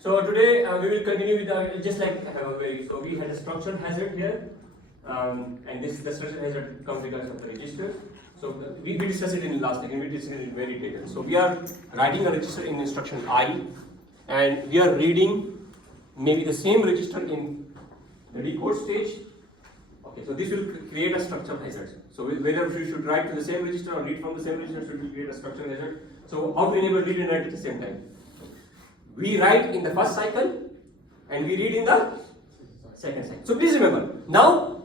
So today we will continue with just like so we had a structural hazard here, and this the structural hazard comes because of the register. So we discussed it in last again. We discussed it in very detail. So we are writing a register in instruction I, and we are reading maybe the same register in the decode stage. Okay, so this will create a structural hazard. So whether we should write to the same register or read from the same register, should we create a structural hazard? So how to enable read and write at the same time? We write in the first cycle and we read in the second cycle. So please remember, now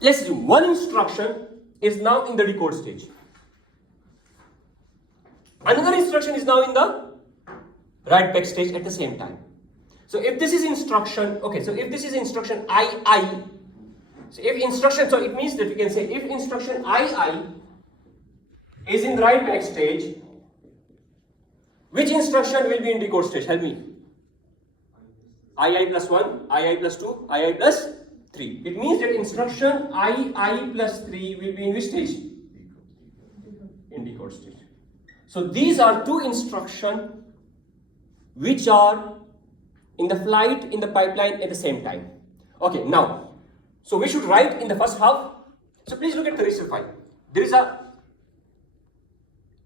let's do one instruction is now in the decode stage. Another instruction is now in the write back stage at the same time. So if this is instruction, okay, so if this is instruction I, so if instruction, so it means that we can say if instruction I is in write back stage, which instruction will be in decode stage? Help me. II plus 1, II plus 2, II plus 3. It means that instruction II plus 3 will be in which stage? In decode stage. So these are two instructions which are in the flight in the pipeline at the same time. Okay, now, so we should write in the first half. So please look at the register file. There is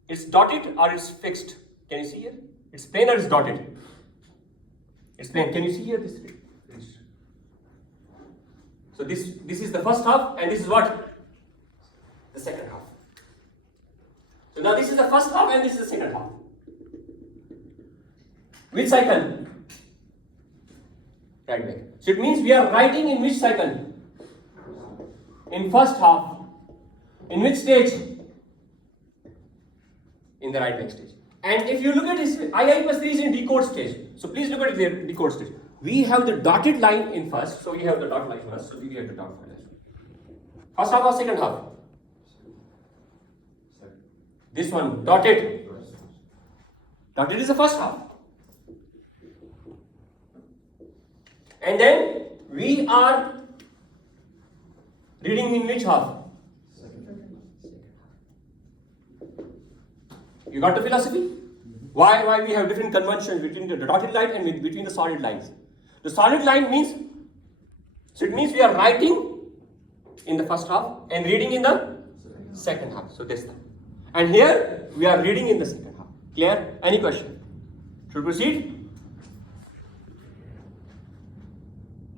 it's dotted or it's fixed. Can you see here? It's plain or it's dotted? It's plain. Can you see here this? So this is the first half and this is what? The second half. So now this is the first half and this is the second half. Which cycle? Right back. So it means we are writing in which cycle? In first half. In which stage? In the write back stage. And if you look at this, II plus 3 is in decode stage. So please look at the decode stage. We have the dotted line in first, so we have the dot line first, so we have the dot line. First half or second half? This one, dotted. Dotted is the first half. And then we are reading in which half? You got the philosophy? Why we have different conventions between the dotted line and between the solid lines. The solid line means, so it means we are writing in the first half and reading in the second half. So this time. And here we are reading in the second half. Clear? Any question? Should we proceed?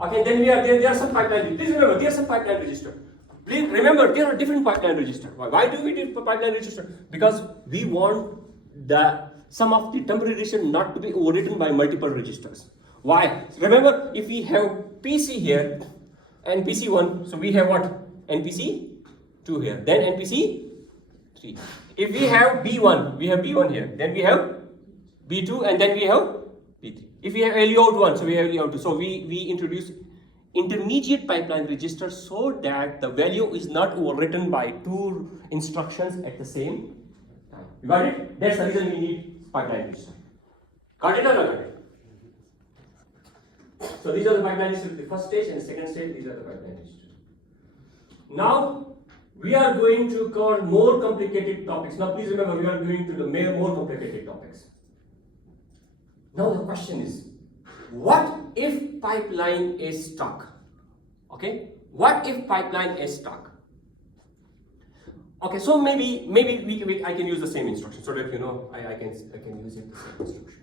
Okay, then there are some pipeline. Please remember, there are some pipeline register. Please remember, there are different pipeline register. Why do we do pipeline register? Because we want some of the temporary register not to be overwritten by multiple registers. Why? Remember, if we have PC here and PC1, so we have what? NPC2 here, then NPC3. If we have B1, we have B1 here, then we have B2 and then we have B3. If we have LU out 1, so we have LU out 2. So we introduce intermediate pipeline register so that the value is not overwritten by two instructions at the same time. You got it? That's the reason we need pipeline register. Got it or not got it? So these are the pipeline registers, the first stage and the second stage, these are the pipeline registers. Now we are going to cover more complicated topics. Now please remember, we are going to the more complicated topics. Now the question is, what if pipeline is stuck? Okay, what if pipeline is stuck? Okay, so maybe I can use the same instruction so that you know I can use it the same instructions.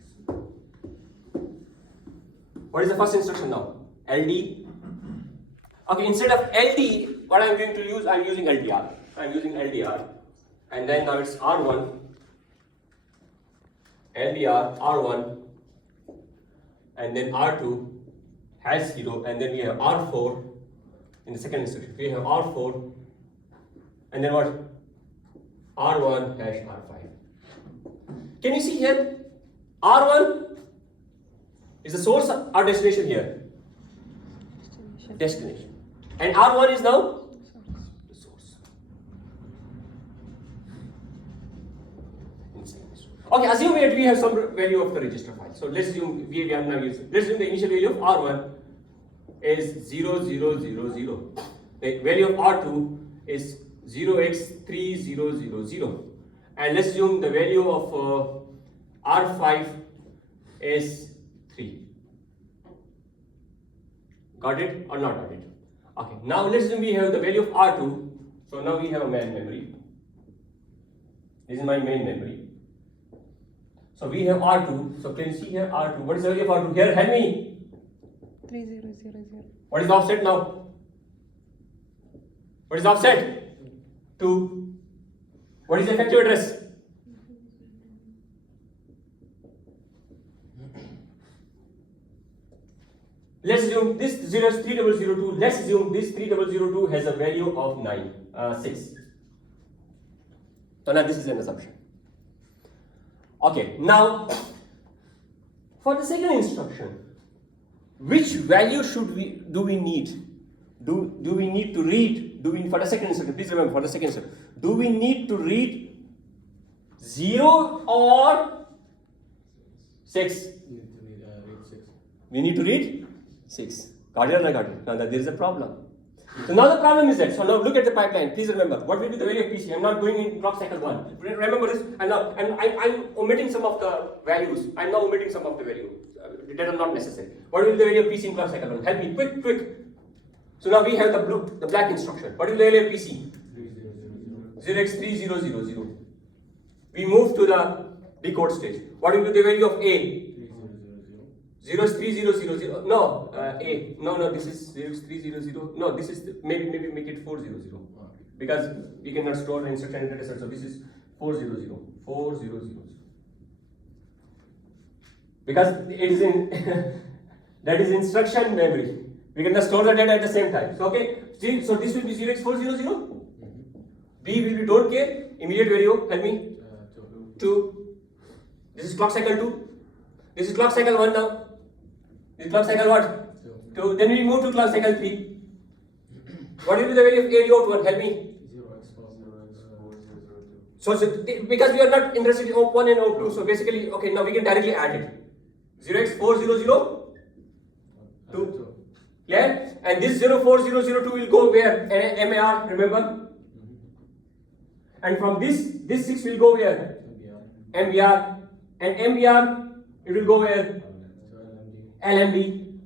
What is the first instruction now? LD. Okay, instead of LD, what I'm going to use, I'm using LDR. I'm using LDR, and then now it's R1, LDR, R1. And then R2 has 0, and then we have R4 in the second instruction. We have R4, and then what? R1 hash R5. Can you see here? R1 is the source or destination here? Destination. And R1 is now the source. Okay, assume that we have some value of the register file. So let's assume we are now using. Let's assume the initial value of R1 is 0, 0, 0, 0. The value of R2 is 0x3000. And let's assume the value of R5 is 3. Got it or not got it? Okay, now let's assume we have the value of R2. So now we have a main memory. This is my main memory. So we have R2. So can you see here R2? What is the value of R2? Here, help me. 3000. What is the offset now? What is the offset? 2. What is the effective address? Let's assume this 3002. Let's assume this 3002 has a value of 6. So now this is an assumption. Okay, now for the second instruction, which value do we need? Do we need to read? For the second instruction, please remember, for the second instruction, do we need to read 0 or 6? We need to read 6. Got it or not got it? Now there is a problem. So now the problem is that, so now look at the pipeline. Please remember, what will be the value of PC? I'm not going in clock cycle 1. Remember this, and I'm omitting some of the values. I'm now omitting some of the value. That are not necessary. What will be the value of PC in clock cycle 1? Help me, quick. So now we have the black instruction. What is the value of PC? 0x3000. We move to the decode stage. What will be the value of A? 0x3000. No, A. No, this is 0x300. No, this is maybe make it 400 because we cannot store the instruction in register. So this is 400. Because it is in that is instruction memory. We cannot store the data at the same time. So okay, so this will be 0x400. B will be don't care. Immediate value. Help me. 2. This is clock cycle 2. This is clock cycle 1 now. This is clock cycle what? 2. Then we move to clock cycle 3. What will be the value of A out 1? Help me. 0x400. So because we are not interested in O1 and O2, so basically, okay, now we can directly add it. 0x400. 2. Yeah? And this 04002 will go where? MAR, remember? And from this 6 will go where? MBR. And MBR, it will go where? LMB.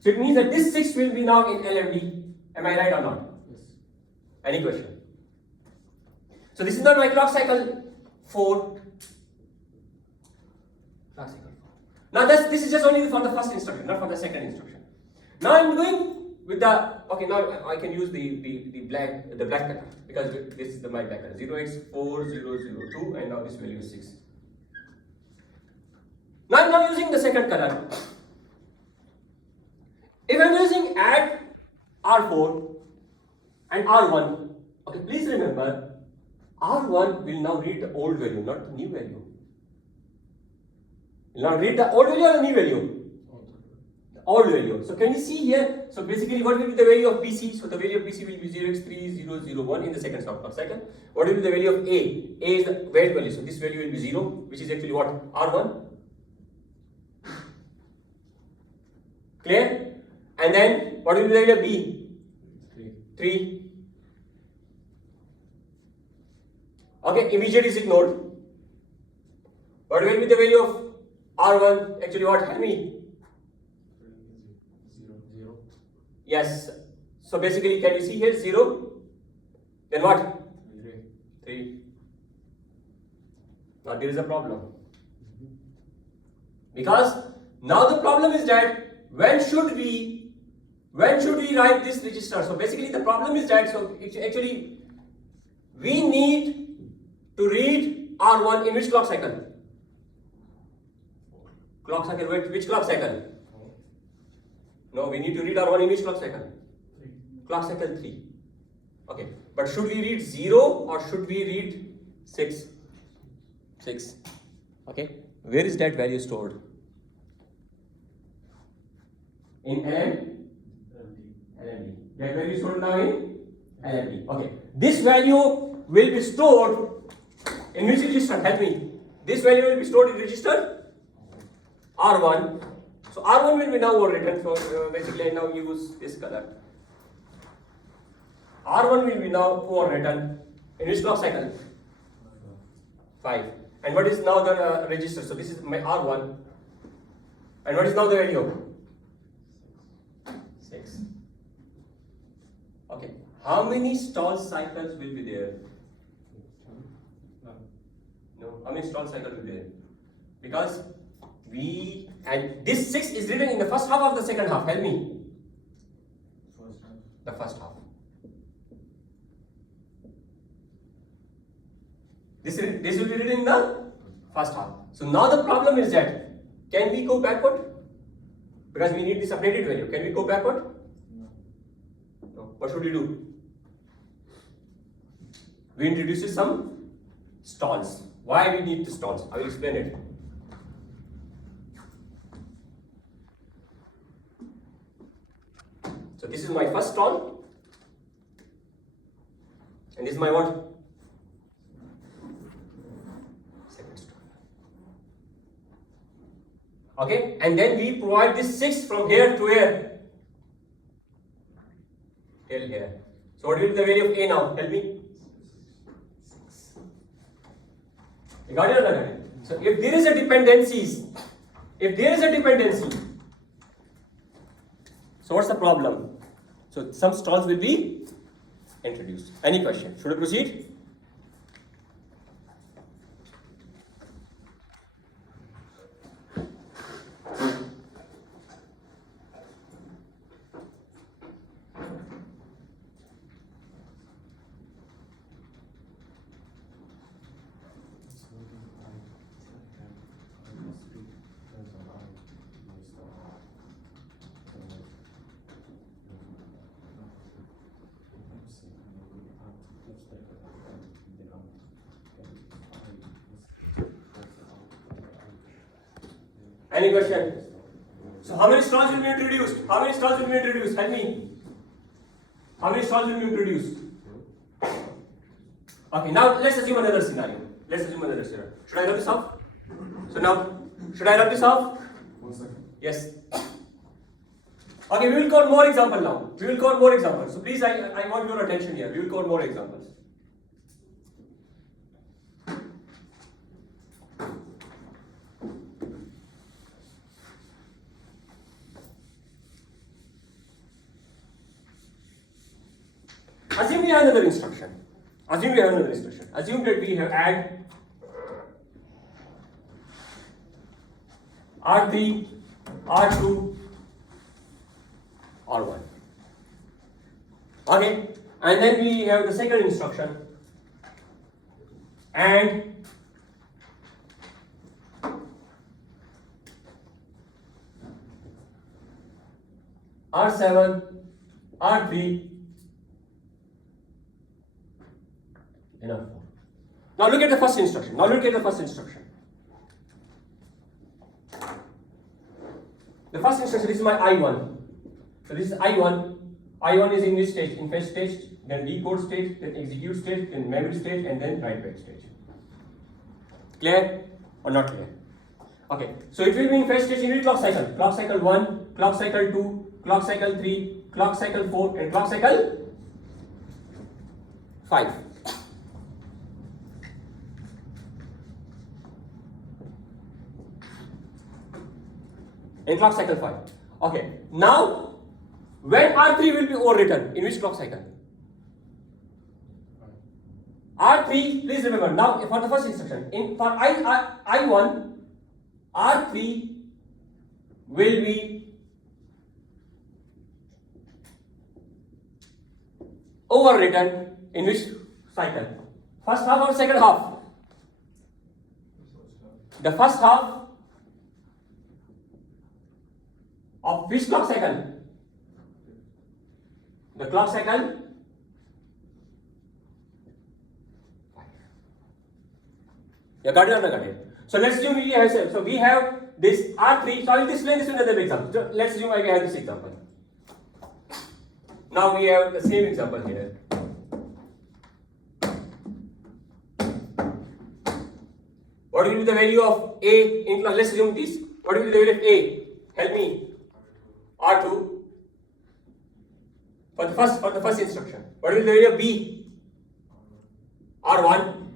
So it means that this 6 will be now in LMB. Am I right or not? Yes. Any question? So this is not my clock cycle 4. Clock cycle 4. Now this is just only for the first instruction, not for the second instruction. Now I'm going with the, okay, now I can use the black color because this is my black color. 0x4002 and now this value is 6. Now I'm now using the second color. If I'm using add R4 and R1, okay, please remember R1 will now read the old value, not the new value. Will now read the old value or the new value? The old value. So can you see here? So basically what will be the value of PC? So the value of PC will be 0x3001 in the second stop clock cycle. What will be the value of A? A is the weight value. So this value will be 0, which is actually what? R1. Clear? And then what will be the value of B? 3. Okay, immediate is ignored. What will be the value of R1? Actually what? Help me. 0. Yes. So basically can you see here 0? Then what? 3. Now there is a problem. Because now the problem is that when should we write this register? So basically the problem is that, so actually we need to read R1 in which clock cycle? Clock cycle, which clock cycle? No, we need to read R1 in which clock cycle? 3. Clock cycle 3. Okay, but should we read 0 or should we read 6? 6. Okay, where is that value stored? In LMD. That value is stored now in LMD. Okay, this value will be stored in which register? Help me. This value will be stored in register R1. So R1 will be now overwritten. So basically I now use this color. R1 will be now overwritten in which clock cycle? 5. And what is now the register? So this is my R1. And what is now the value? 6. Okay. How many stall cycles will be there? No. How many stall cycles will be there? Because and this 6 is written in the first half of the second half. Help me. The first half. This will be written in the first half. So now the problem is that, can we go backward? Because we need this updated value. Can we go backward? No. What should we do? We introduce some stalls. Why we need the stalls? I will explain it. So this is my first stall. And this is my what? Second stall. Okay? And then we provide this 6 from here to here. Till here. So what will be the value of A now? Tell me. 6. You got it or not got it? So if there is a dependency, so what's the problem? So some stalls will be introduced. Any question? Should I proceed? Any question? So how many stalls will be introduced? How many stalls will be introduced? Help me. How many stalls will be introduced? Okay, now let's assume another scenario. Should I rub this off? So now, should I rub this off? 1 second. Yes. Okay, we will cover more examples now. So please, I want your attention here. We will cover more examples. Assume we have another instruction. Assume that we have add R3, R2, R1. Okay, and then we have the second instruction, and R7, R3, and R4. Now look at the first instruction. The first instruction, this is my I1. So this is I1. I1 is in this stage, in fetch stage, then decode stage, then execute stage, then memory stage, and then write back stage. Clear or not clear? Okay, so it will be in fetch stage in clock cycle. Clock cycle 1, clock cycle 2, clock cycle 3, clock cycle 4, and clock cycle 5. In clock cycle 5. Okay, now when R3 will be overwritten, in which clock cycle? R3, please remember, now for the first instruction, for I1, R3 will be overwritten in which cycle? First half or second half? The first half of which clock cycle? The clock cycle 5. You got it or not got it? So let's assume we have this R3. So I will explain this in another example. So let's assume I have this example. Now we have the same example here. What will be the value of A in class? Let's assume this. What will be the value of A? Help me. R2 for the first instruction. What will be the value of B? R1.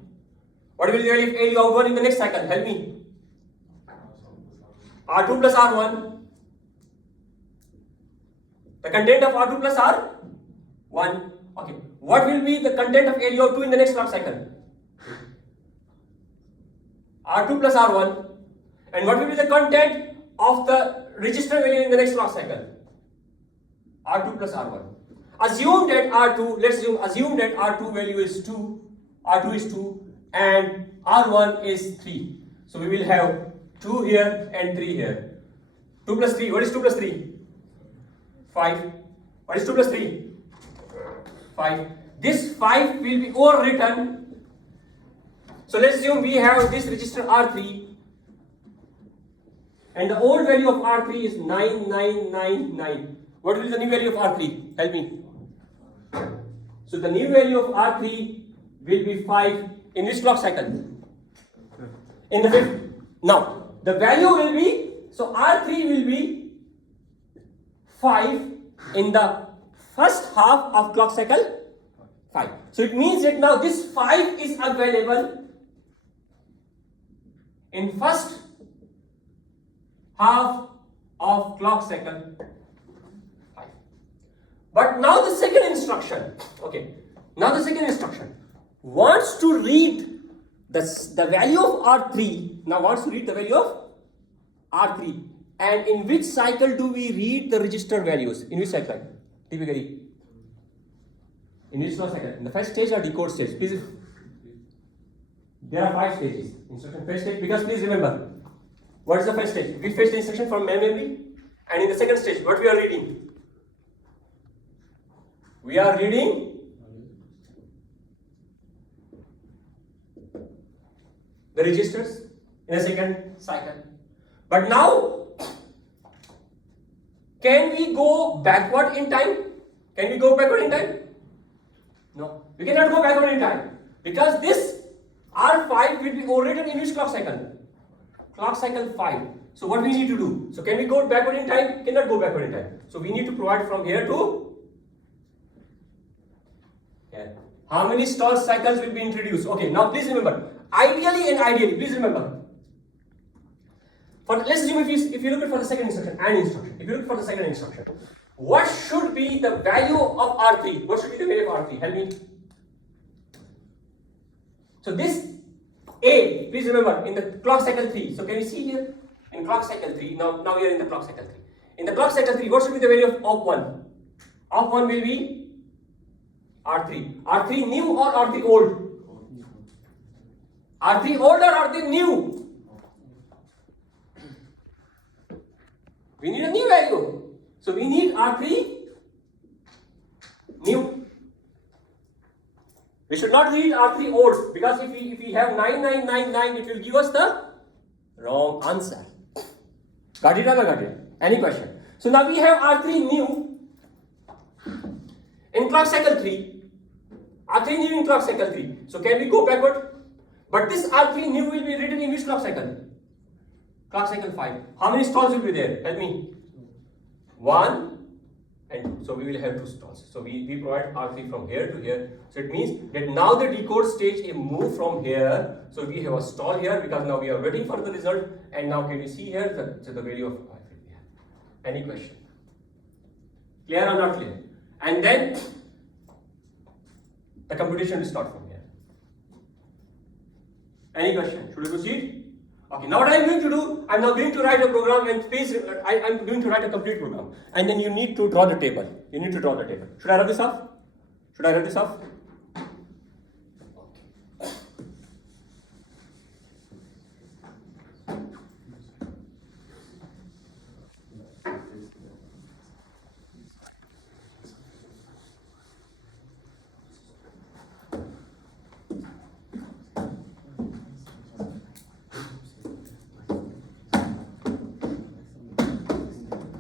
What will be the value of LU out 1 in the next cycle? Help me. R2 plus R1. The content of R2 plus R1. Okay. What will be the content of LuO2 in the next clock cycle? R2 plus R1. And what will be the content of the register value in the next clock cycle? R2 plus R1. Assume that R2, let's assume that R2 value is 2, R2 is 2, and R1 is 3. So we will have 2 here and 3 here. 2 plus 3, what is 2 plus 3? 5. What is 2 plus 3? 5. This 5 will be overwritten. So let's assume we have this register R3, and the old value of R3 is 9999. What will be the new value of R3? Help me. So the new value of R3 will be 5 in which clock cycle? In the fifth. Now, the value will be, so R3 will be 5 in the first half of clock cycle 5. So it means that now this 5 is available in first half of clock cycle 5. But now the second instruction, okay, now the second instruction wants to read the value of R3, now wants to read the value of R3. And in which cycle do we read the register values? In which cycle? Typically. In which clock cycle? In the first stage or decode stage? Please. There are 5 stages. Instruction first stage, because please remember, what is the first stage? We fetch the instruction from memory, and in the second stage, what we are reading? We are reading the registers in a second cycle. But now, can we go backward in time? Can we go backward in time? No, we cannot go backward in time, because this R5 will be overwritten in which clock cycle? Clock cycle 5. So what we need to do? So can we go backward in time? Cannot go backward in time. So we need to provide from here to here. How many stall cycles will be introduced? Okay, now please remember, ideally, please remember. Let's assume if you look at for the second instruction, if you look for the second instruction, what should be the value of R3? What should be the value of R3? Help me. So this A, please remember, in the clock cycle 3. So can you see here? In clock cycle 3, now we are in the clock cycle 3. In the clock cycle 3, what should be the value of op1? Op1 will be R3. R3 new or R3 old? R3 old or R3 new? We need a new value. So we need R3 new. We should not read R3 old, because if we have 9999, it will give us the wrong answer. Got it or not got it? Any question? So now we have R3 new in clock cycle 3. R3 new in clock cycle 3. So can we go backward? But this R3 new will be written in which clock cycle? Clock cycle 5. How many stalls will be there? Help me. 1 and 2. So we will have 2 stalls. So we provide R3 from here to here. So it means that now the decode stage is moved from here. So we have a stall here, because now we are waiting for the result. And now can you see here the value of R3 here? Any question? Clear or not clear? And then the computation will start from here. Any question? Should we proceed? Okay, now what I am going to do, I am now going to write a program, and please, I am going to write a complete program. And then you need to draw the table. You need to draw the table. Should I rub this off? Should I rub this off?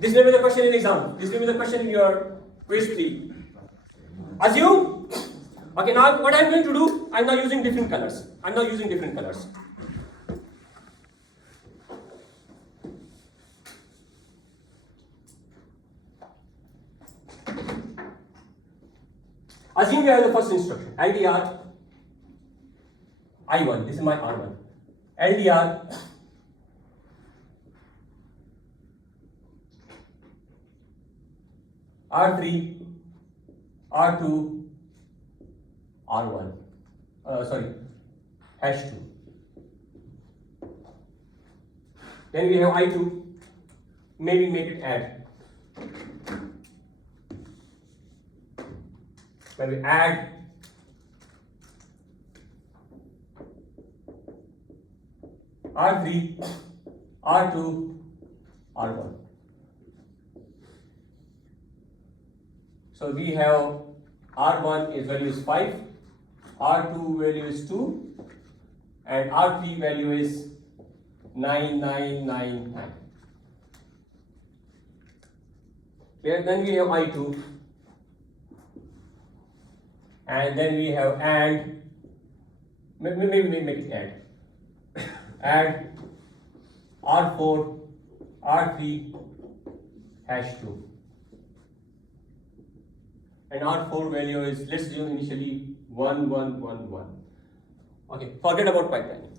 This may be the question in exam. This may be the question in your quiz 3. Assume, okay, now what I am going to do, I am now using different colors. Assume we have the first instruction, LDR I1, this is my R1. LDR R3, R2, R1. Hash 2. Then we have I2. Maybe make it add. When we add R3, R2, R1. So we have R1 is value is 5, R2 value is 2, and R3 value is 9999. Then we have I2, and then we have AND. Maybe we make it AND. Add R4, R3, hash 2. And R4 value is, let's assume initially 1, 1, 1, 1. Okay, forget about pipelining.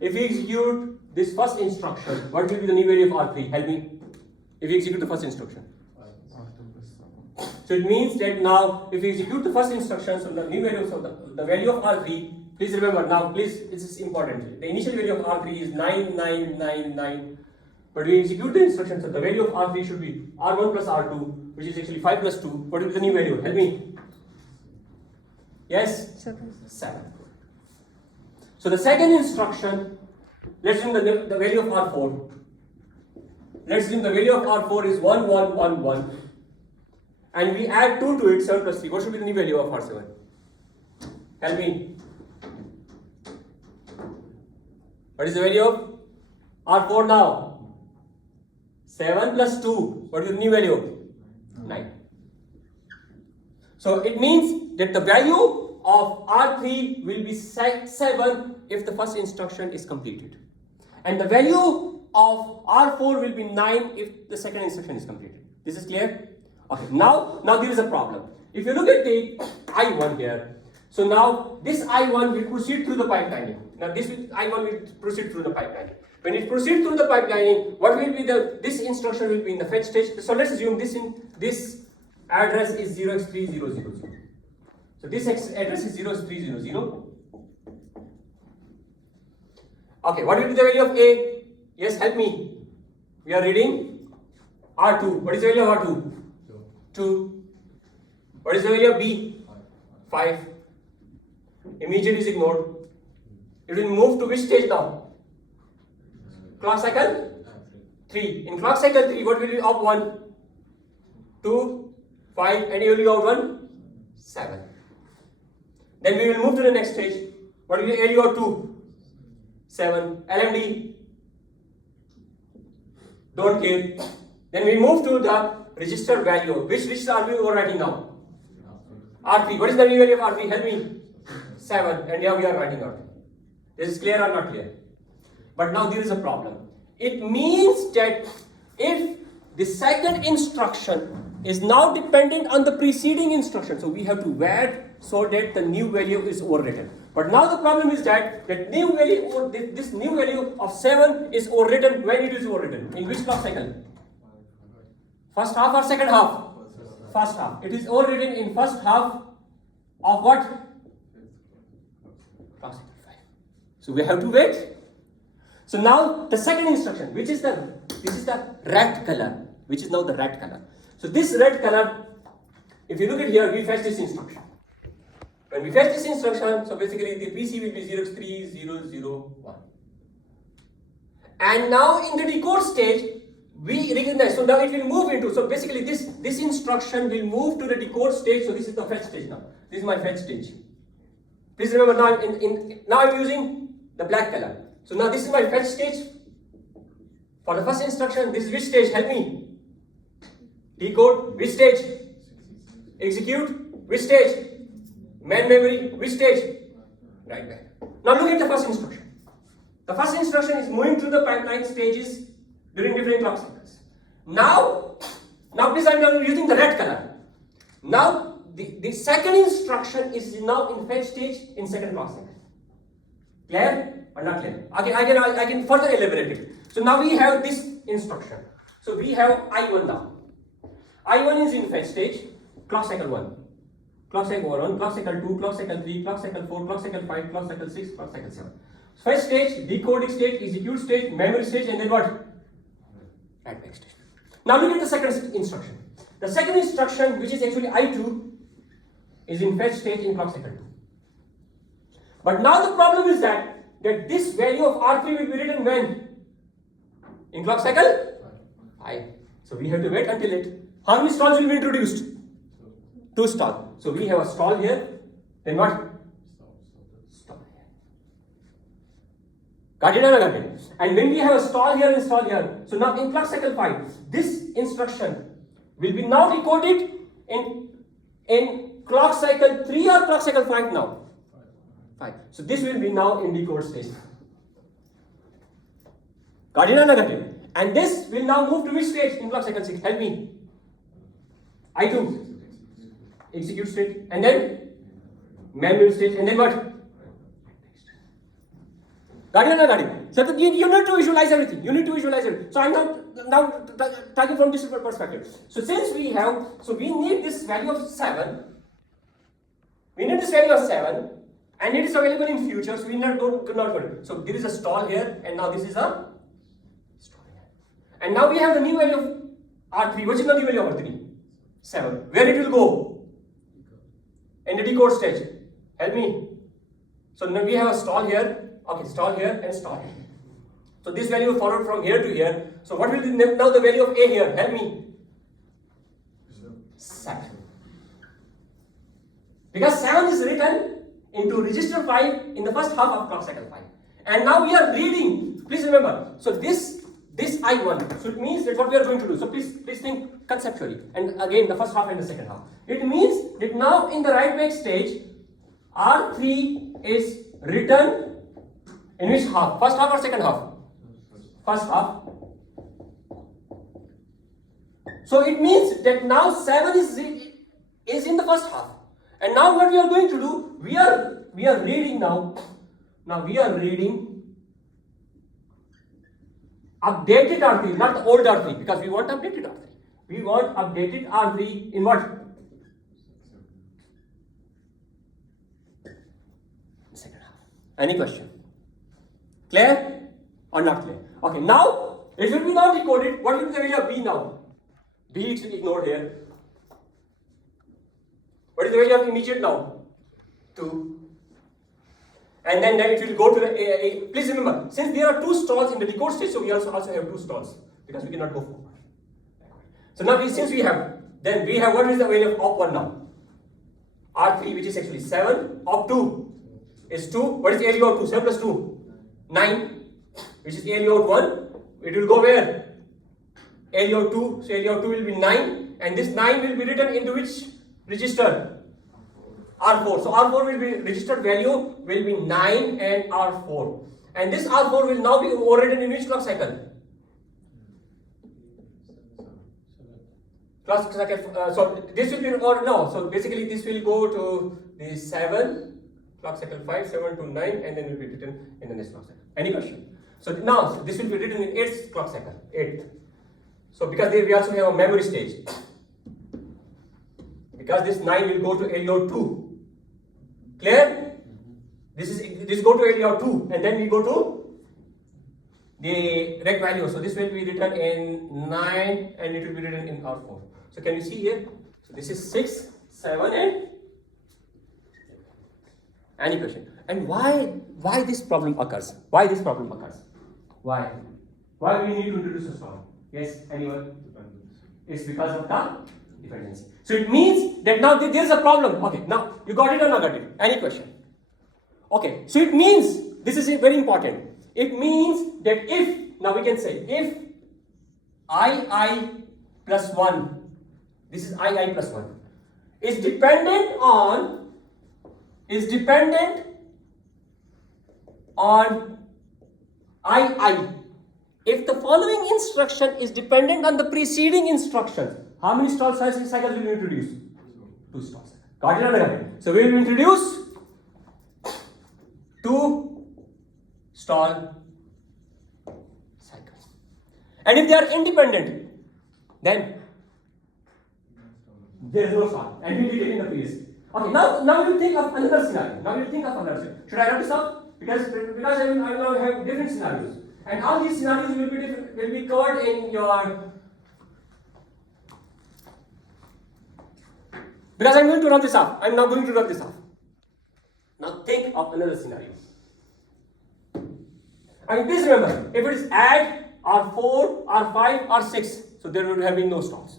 If we execute this first instruction, what will be the new value of R3? Help me. If we execute the first instruction. So it means that now, if we execute the first instruction, so the new value, so the value of R3, please remember now, please, this is important. The initial value of R3 is 9999. But we execute the instruction, so the value of R3 should be R1 plus R2, which is actually 5 plus 2. What is the new value? Help me. Yes? 7. So the second instruction, let's assume the value of R4. Let's assume the value of R4 is 1, 1, 1, 1. And we add 2 to it, 7 plus 3. What should be the new value of R7? Help me. What is the value of R4 now? 7 plus 2. What is the new value? 9. So it means that the value of R3 will be 7 if the first instruction is completed. And the value of R4 will be 9 if the second instruction is completed. This is clear? Okay, now there is a problem. If you look at the I1 here, so now this I1 will proceed through the pipelining. Now this I1 will proceed through the pipelining. When it proceeds through the pipelining, what will be this instruction will be in the fetch stage. So let's assume this address is 0x3000. So this address is 0x3000. Okay, what will be the value of A? Yes, help me. We are reading R2. What is the value of R2? 2. What is the value of B? 5. Immediate is ignored. It will move to which stage now? Clock cycle 3. In clock cycle 3, what will be of 1? 2, 5, and you will out 1? 7. Then we will move to the next stage. What will be value of 2? 7. LMD. Don't care. Then we move to the register value. Which register are we overwriting now? R3. What is the value of R3? Help me. 7. And here we are writing R3. This is clear or not clear? But now there is a problem. It means that if the second instruction is now dependent on the preceding instruction, so we have to wait so that the new value is overwritten. But now the problem is that new value or this new value of 7 is overwritten. When it is overwritten? In which clock cycle? First half or second half? First half. It is overwritten in first half of what? Clock cycle 5. So we have to wait. So now the second instruction, this is the red color, which is now the red color. So this red color, if you look at here, we fetch this instruction. When we fetch this instruction, so basically the PC will be 0x3001. And now in the decode stage, we recognize, so now it will move into, so basically this instruction will move to the decode stage, so this is the fetch stage now. This is my fetch stage. Please remember now, now I'm using the black color. So now this is my fetch stage. For the first instruction, this is which stage? Help me. Decode, which stage? Execute, which stage? Man memory, which stage? Right back. Now look at the first instruction. The first instruction is moving through the pipeline stages during different clock cycles. Now please, I'm now using the red color. Now the second instruction is now in fetch stage in second clock cycle. Clear or not clear? Okay, I can further elaborate it. So now we have this instruction. So we have I1 now. I1 is in fetch stage, clock cycle 1. Clock cycle 1, clock cycle 2, clock cycle 3, clock cycle 4, clock cycle 5, clock cycle 6, clock cycle 7. Fetch stage, decoding stage, execute stage, memory stage, and then what? Write back stage. Now look at the second instruction. The second instruction, which is actually I2, is in fetch stage in clock cycle 2. But now the problem is that this value of R3 will be written when? In clock cycle 5. So we have to wait until it. How many stalls will be introduced? 2 stalls. So we have a stall here, then what? Stall here. Got it or not got it? And when we have a stall here and stall here, so now in clock cycle 5, this instruction will be now decoded in clock cycle 3 or clock cycle 5 now? 5. So this will be now in decode stage. Got it or not got it? And this will now move to which stage in clock cycle 6? Help me. I2. Execute stage, and then memory stage, and then what? Got it or not got it? So you need to visualize everything. You need to visualize it. So I'm now talking from this perspective. So since we have, so we need this value of 7. We need this value of 7, and it is available in future. So we not go. So there is a stall here, and now this is a stall here. And now we have the new value of R3. What is the new value of R3? 7. Where it will go? In the decode stage. Help me. So now we have a stall here. Okay, stall here and stall here. So this value followed from here to here. So what will be now the value of A here? Help me. 7. Because 7 is written into register 5 in the first half of clock cycle 5. And now we are reading. Please remember. So this I1. So it means that what we are going to do. So please think conceptually. And again the first half and the second half. It means that now in the write back stage, R3 is written in which half? First half or second half? First half. So it means that now 7 is in the first half. And now what we are going to do, we are reading now. Now we are reading updated R3, not the old R3, because we want updated R3. We want updated R3 in what? Second half. Any question? Clear or not clear? Okay, now it will be now decoded. What will be the value of B now? B is ignored here. What is the value of immediate now? 2. And then it will go to the A. Please remember, since there are 2 stalls in the decode stage, so we also have 2 stalls because we cannot go forward. So now since we have, then we have what is the value of op1 now? R3, which is actually 7. Op2 is 2. What is the area of 2? 7 plus 2? 9. Which is area of 1. It will go where? Area of 2. So area of 2 will be 9. And this 9 will be written into which register? R4. So R4 will be registered value will be 9 and R4. And this R4 will now be overridden in which clock cycle? Clock cycle. So this will be or no. So basically this will go to the 7 clock cycle 5, 7 to 9, and then will be written in the next clock cycle. Any question? So now this will be written in 8th clock cycle. 8th. So because we also have a memory stage. Because this 9 will go to LO 2. Clear? This go to LO 2, and then we go to the rect value. So this will be written in 9 and it will be written in R4. So can you see here? So this is 6, 7 and any question? And why this problem occurs? Why this problem occurs? Why? Why we need to introduce a storm? Yes, anyone? It's because of the dependency. So it means that now there is a problem. Okay, now you got it or not got it? Any question? Okay, so it means, this is very important. It means that if, now we can say, if I plus 1, this is I plus 1, is dependent on I. If the following instruction is dependent on the preceding instruction, how many stall cycles will we introduce? 2 stall cycles. Got it or not? So we will introduce 2 stall cycles. And if they are independent, then There is no stall. And we did it in the previous. Okay, now you think of another scenario. Should I write this up? Because I now have different scenarios. And all these scenarios will be covered in your. Because I'm going to run this off. I'm now going to run this off. Now think of another scenario. I mean, please remember, if it is add R4, R5, R6, so there will have been no stalls.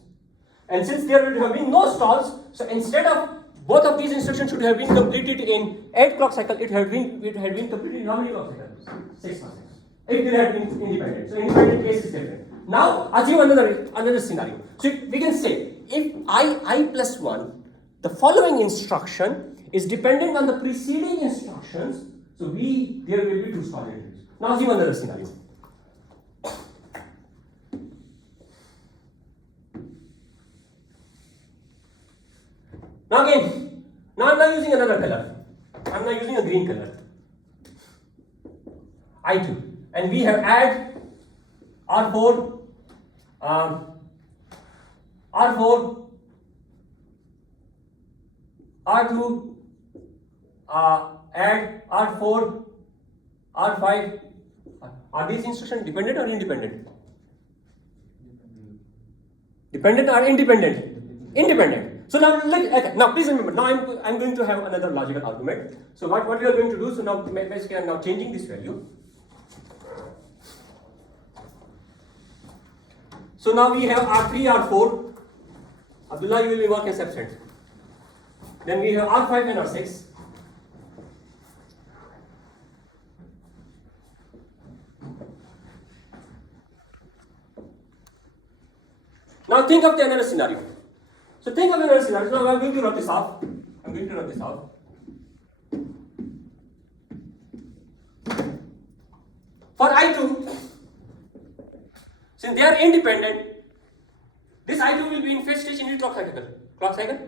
And since there will have been no stalls, so instead of both of these instructions should have been completed in 8 clock cycle, it had been completed in how many clock cycles? 6 clock cycles. If they had been independent. So independent case is different. Now assume another scenario. So we can say if I plus 1, the following instruction is dependent on the preceding instructions, so there will be 2 stall entries. Now assume another scenario. Now again, I'm not using another color. I'm not using a green color. I2. And we have add R4, R4, R2, add R4, R5. Are these instructions dependent or independent? Dependent or independent? Independent. So now, please remember, now I'm going to have another logical argument. So what we are going to do, so now basically I'm now changing this value. So now we have R3, R4. Abdullah, you will be work as absent. Then we have R5 and R6. Now think of another scenario. So think of another scenario. Now I'm going to run this off. For I2, since they are independent, this I2 will be in fetch stage in which clock cycle? Clock cycle?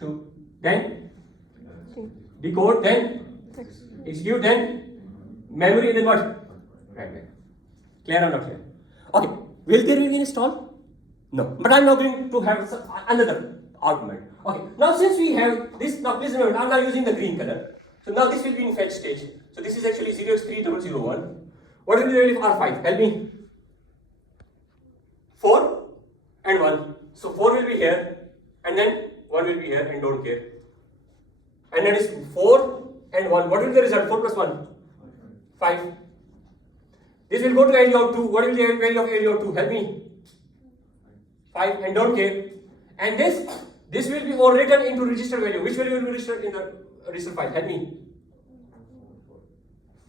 2. Then decode, then execute, then memory, then what? Right. Clear or not clear? Okay. Will there be any stall? No. But I'm now going to have another argument. Okay. Now since we have this, now please remember, I'm now using the green color. So now this will be in fetch stage. So this is actually 0x3001. What will be the value of R5? Help me. 4 and 1. So 4 will be here, and then 1 will be here, and don't care. And that is 4 and 1. What will be the result? 4 plus 1? 5. This will go to value of 2. What will be the value of value of 2? Help me. 5 and don't care. And this will be overwritten into register value. Which value will be registered in the register file? Help me.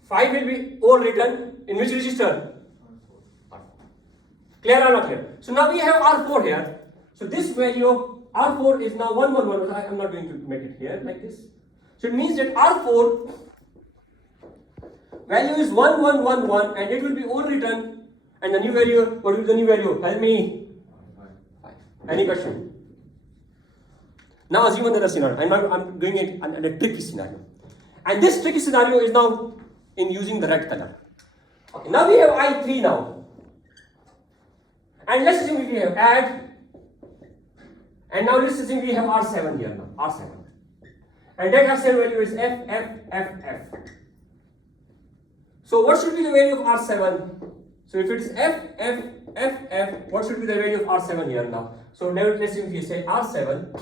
5 will be overwritten in which register? Clear or not clear? So now we have R4 here. So this value of R4 is now 111. I am not going to make it here like this. So it means that R4 value is 1111 and it will be overwritten. And the new value, what will be the new value? Help me. 5. Any question? Now assume another scenario. I'm doing it in a tricky scenario. And this tricky scenario is now in using the red color. Okay, now we have I3 now. And let's assume we have add. And now let's assume we have R7 here now. R7. And that R7 value is F. So what should be the value of R7? So if it is F, what should be the value of R7 here now? So now let's assume we say R7,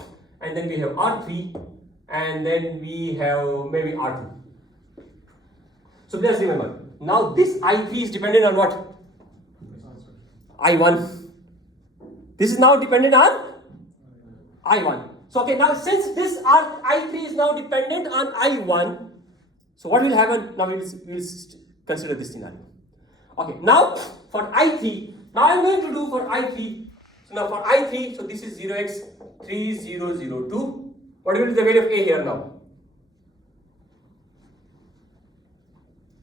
and then we have R3, and then we have maybe R2. So let's remember, now this I3 is dependent on what? I1. This is now dependent on I1. So okay, now since this I3 is now dependent on I1, so what will happen? Now we'll consider this scenario. Okay, now for I3, now I'm going to do for I3. So now for I3, so this is 0x3002. What will be the value of A here now?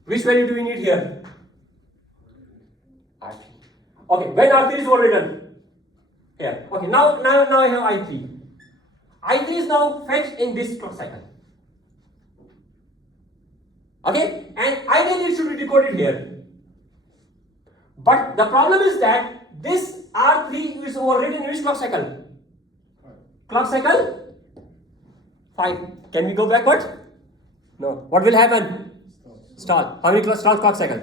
Which value do we need here? R3. Okay, when R3 is overwritten? Here. Okay, now I have I3. I3 is now fetched in this clock cycle. Okay, and ideally it should be decoded here. But the problem is that this R3 is overwritten in which clock cycle? Clock cycle 5. Can we go backward? No. What will happen? Stall. How many stall clock cycle?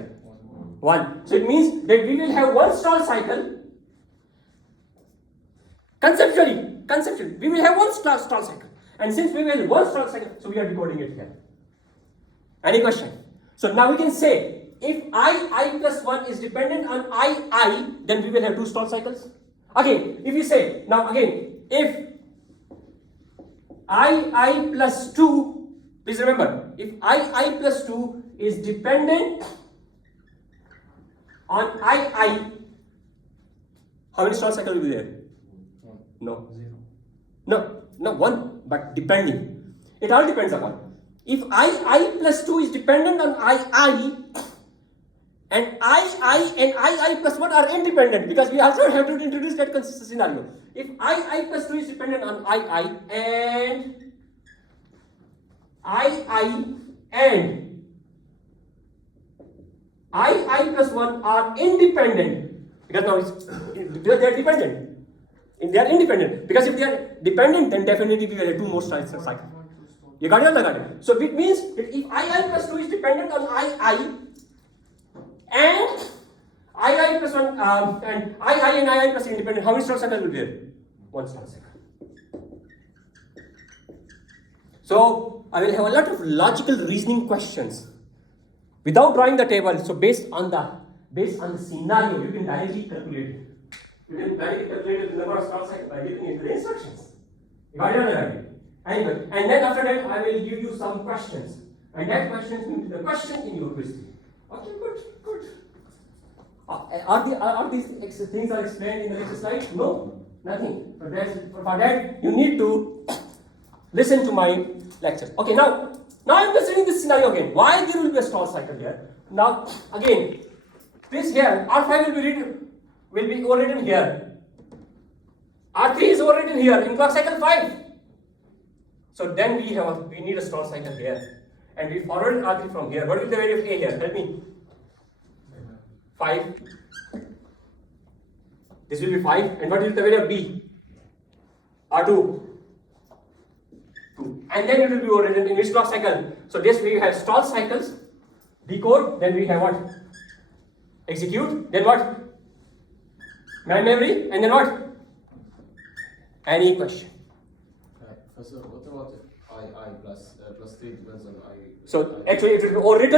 1. So it means that we will have one stall cycle. Conceptually, we will have one stall cycle. And since we will have one stall cycle, so we are decoding it here. Any question? So now we can say, if I plus 1 is dependent on I, then we will have 2 stall cycles. Again, if we say, now again, if I plus 2, please remember, if I plus 2 is dependent on I, how many stall cycles will be there? No. No, 1, but depending. It all depends upon. If I plus 2 is dependent on I, and I and I plus 1 are independent, because we also have to introduce that scenario. If I plus 2 is dependent on I and I plus 1 are independent, because now they are dependent. They are independent, because if they are dependent, then definitely we will have 2 more cycles. You got it? So it means that if I plus 2 is dependent on I and I plus 1 and I plus independent, how many stall cycles will be there? 1 stall cycle. So I will have a lot of logical reasoning questions without drawing the table. So based on the scenario, you can directly calculate it. You can directly calculate the number of stall cycles by giving it the instructions. You got it? Anyway, and then after that, I will give you some questions, and that questions will be the question in your quiz. Okay, good. Are these things are explained in the next slide? No, nothing. For that, you need to listen to my lectures. Okay, now I'm considering this scenario again. Why there will be a stall cycle here? Now, again, this here, R5 will be overwritten here. R3 is overwritten here in clock cycle 5. So then we need a stall cycle here. And we forward R3 from here. What is the value of A here? Help me. 5. This will be 5. And what is the value of B? R2. 2. And then it will be overwritten in which clock cycle? So this we have stall cycles, decode, then we have what? Execute, then what? Man memory, and then what? Any question? Professor, what about if I plus 3 depends on I? So actually it will be overwritten